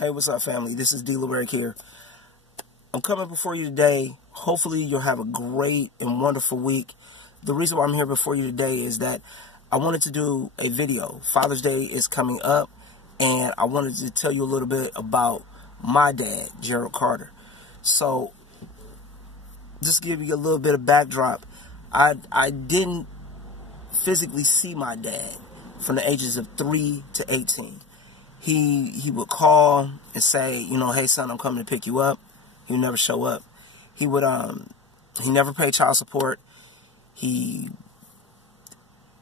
Hey, what's up, family? This is D. Lurick here. I'm coming before you today. Hopefully, you'll have a great and wonderful week. The reason why I'm here before you today is that I wanted to do a video. Father's Day is coming up, and I wanted to tell you a little bit about my dad, Gerald Carter. So, just to give you a little bit of backdrop, I didn't physically see my dad from the ages of 3 to 18. He would call and say, hey son, I'm coming to pick you up. He would never show up. He never paid child support. He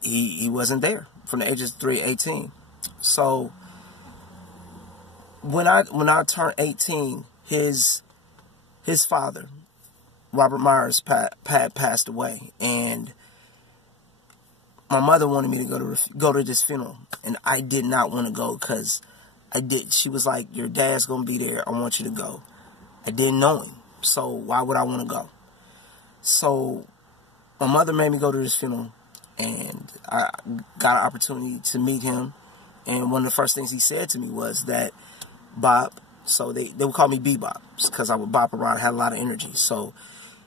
wasn't there from the ages of 3 to 18. So when I turned 18, his father, Robert Myers, passed away, and my mother wanted me to go to this funeral, and I did not want to go because she was like, your dad's going to be there. I want you to go. I didn't know him, so why would I want to go? So my mother made me go to this funeral, and I got an opportunity to meet him. And one of the first things he said to me was that, Bob, so they would call me Bebop because I would bop around, I had a lot of energy. So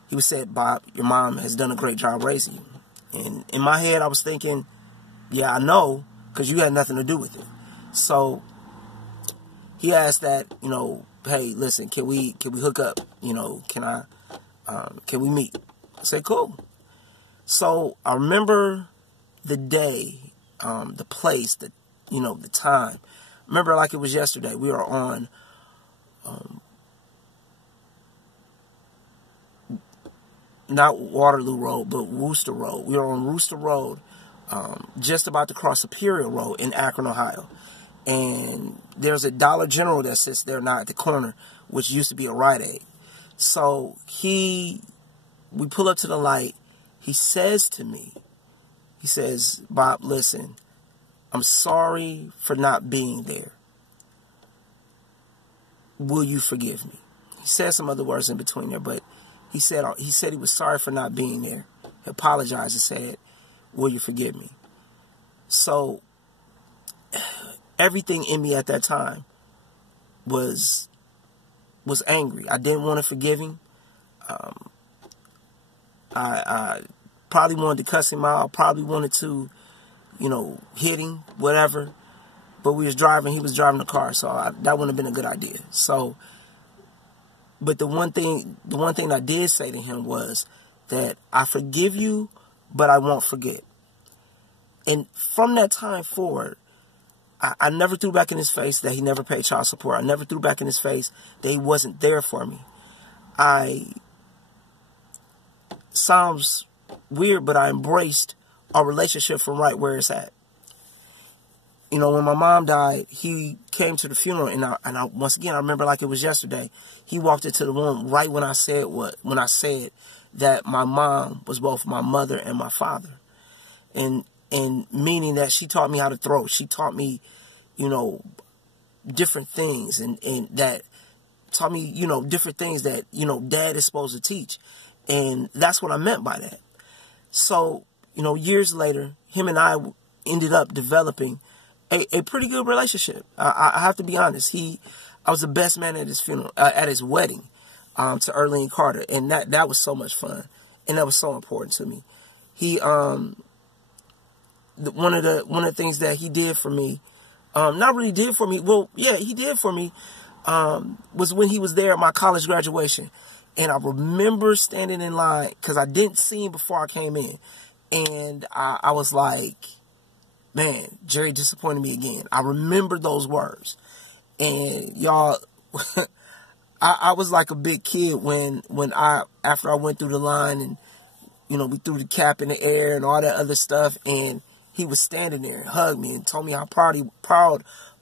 he would say, Bob, your mom has done a great job raising you. And in my head, I was thinking, yeah, I know, because you had nothing to do with it. So he asked that, hey, listen, can we hook up? Can we meet? I said, cool. So I remember the day, the place, the time. I remember like it was yesterday. We were on not Waterloo Road, but Wooster Road. We were on Wooster Road, just about to cross Superior Road in Akron, Ohio. And there's a Dollar General that sits there now at the corner, which used to be a Rite Aid. So we pull up to the light. He says to me, he says, Bob, listen, I'm sorry for not being there. Will you forgive me? He said some other words in between there, but he said he was sorry for not being there. He apologized and said, will you forgive me? So everything in me at that time was angry. I didn't want to forgive him. I probably wanted to cuss him out. Probably wanted to, hit him, whatever. But we was driving. He was driving the car, so that wouldn't have been a good idea. So, but the one thing I did say to him was that I forgive you, but I won't forget. And from that time forward, I never threw back in his face that he never paid child support. I never threw back in his face that he wasn't there for me. Sounds weird, but I embraced our relationship from right where it's at. When my mom died, he came to the funeral, and I once again, I remember like it was yesterday. He walked into the room right when I said that my mom was both my mother and my father, and meaning that she taught me how to throw. She taught me, different things, and that taught me, different things that, dad is supposed to teach. And that's what I meant by that. So, years later, him and I ended up developing a pretty good relationship. I have to be honest. I was the best man at his funeral, at his wedding, to Earlene Carter. And that was so much fun. And that was so important to me. One of the things that he did for me, not really did for me, well, yeah, he did for me, was when he was there at my college graduation. And I remember standing in line, because I didn't see him before I came in. And I was like, man, Jerry disappointed me again. I remember those words. And y'all, I was like a big kid after I went through the line, and, we threw the cap in the air and all that other stuff. And he was standing there and hugged me and told me how proud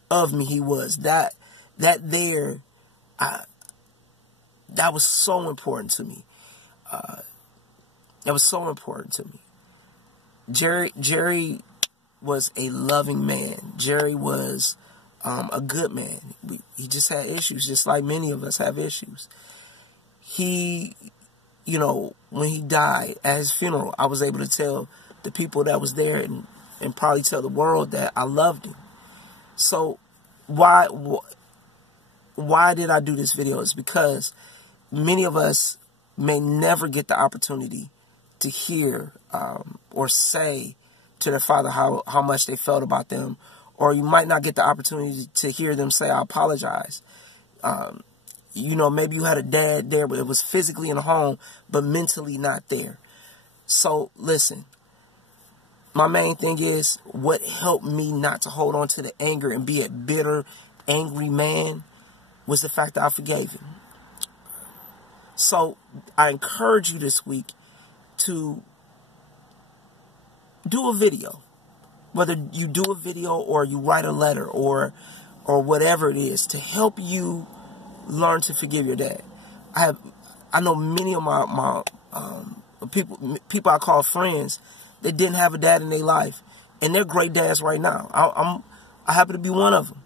of me he was. That was so important to me. That was so important to me. Jerry was a loving man. Jerry was a good man. He just had issues, just like many of us have issues. He, when he died at his funeral, I was able to tell the people that was there and probably tell the world that I loved him. So why why did I do this video? It's because many of us may never get the opportunity to hear or say to their father how much they felt about them, or you might not get the opportunity to hear them say, I apologize. You know, maybe you had a dad there, but it was physically in the home, but mentally not there. So listen, my main thing is what helped me not to hold on to the anger and be a bitter, angry man was the fact that I forgave him. So I encourage you this week to do a video. Whether you do a video or you write a letter or whatever it is to help you learn to forgive your dad. I know many of my people I call friends, they didn't have a dad in their life, and they're great dads right now. I happen to be one of them.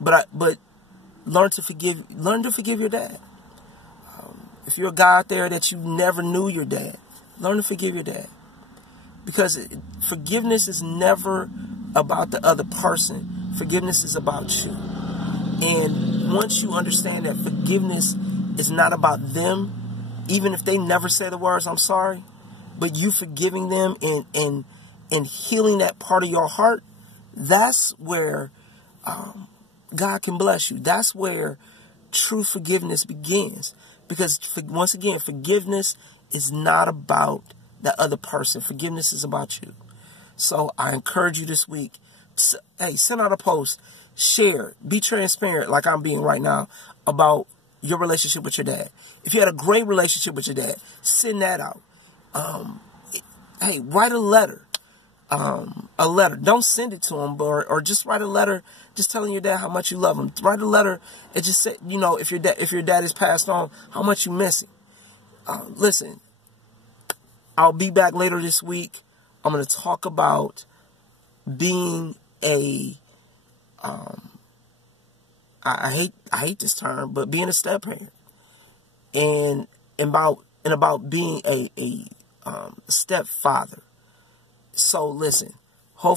But learn to forgive your dad. If you're a guy out there that you never knew your dad, learn to forgive your dad. Because forgiveness is never about the other person. Forgiveness is about you. And once you understand that forgiveness is not about them, even if they never say the words, I'm sorry, but you forgiving them and healing that part of your heart, that's where God can bless you. That's where true forgiveness begins. Because, once again, forgiveness is not about that other person. Forgiveness is about you. So I encourage you this week, hey, send out a post, share, be transparent like I'm being right now about your relationship with your dad. If you had a great relationship with your dad, send that out. Hey, write a letter. Don't send it to him, or just write a letter just telling your dad how much you love him. Write a letter and just say, you know, if your dad is passed on, how much you miss him. Listen, I'll be back later this week. I'm going to talk about being a I hate this term, but being a step parent, and about being a stepfather. So listen, I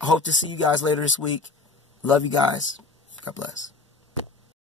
hope to see you guys later this week. Love you guys. God bless.